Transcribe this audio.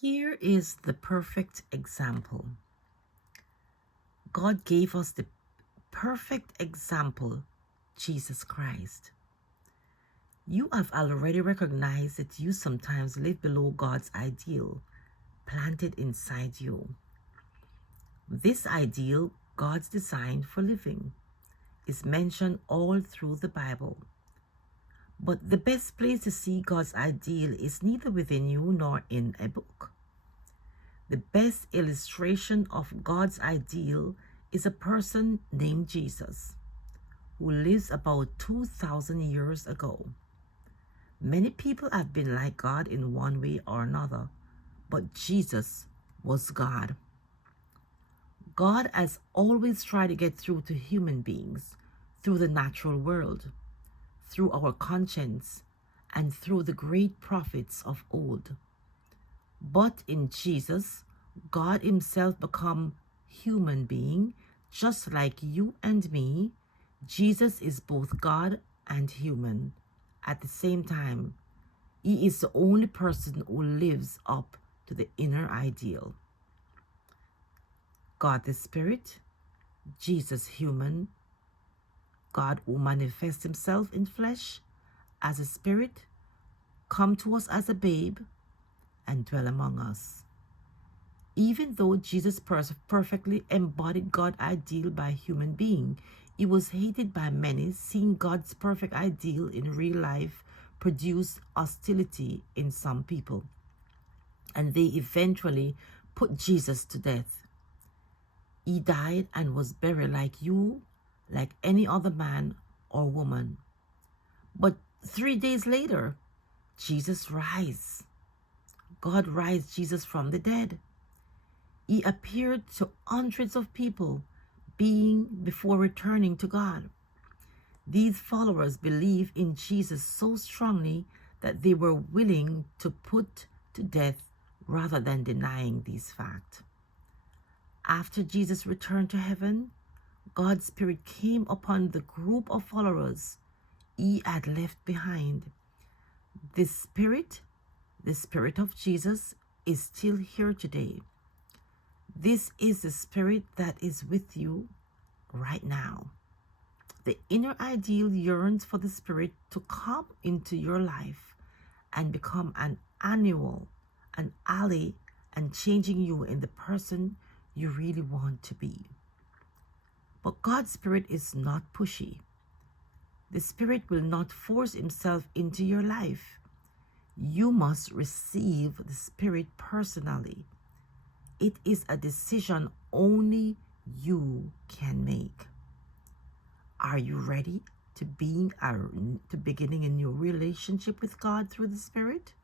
Here is the perfect example. God gave us the perfect example, Jesus Christ. You have already recognized that you sometimes live below God's ideal planted inside you. This ideal, God's design for living, is mentioned all through the Bible. But the best place to see God's ideal is neither within you nor in a book. The best illustration of God's ideal is a person named Jesus, who lives about 2,000 years ago. Many people have been like God in one way or another, but Jesus was God. God has always tried to get through to human beings through the natural world, through our conscience, and through the great prophets of old. But in Jesus, God himself become human being, just like you and me. Jesus is both God and human at the same time. He is the only person who lives up to the inner ideal. God the Spirit, Jesus human, God who manifests himself in flesh as a spirit, come to us as a babe and dwell among us. Even though Jesus perfectly embodied God's ideal by human being, he was hated by many. Seeing God's perfect ideal in real life produced hostility in some people, and they eventually put Jesus to death. He died and was buried like you, like any other man or woman. But 3 days later, Jesus rise. God raised Jesus from the dead. He appeared to hundreds of people before returning to God. These followers believed in Jesus so strongly that they were willing to put to death rather than denying these facts. After Jesus returned to heaven, God's Spirit came upon the group of followers he had left behind. The Spirit of Jesus, is still here today. This is the Spirit that is with you right now. The inner ideal yearns for the Spirit to come into your life and become an ally, and changing you in the person you really want to be. But God's Spirit is not pushy. The Spirit will not force himself into your life. You must receive the Spirit personally. It is a decision only you can make. Are you ready to beginning a new relationship with God through the Spirit?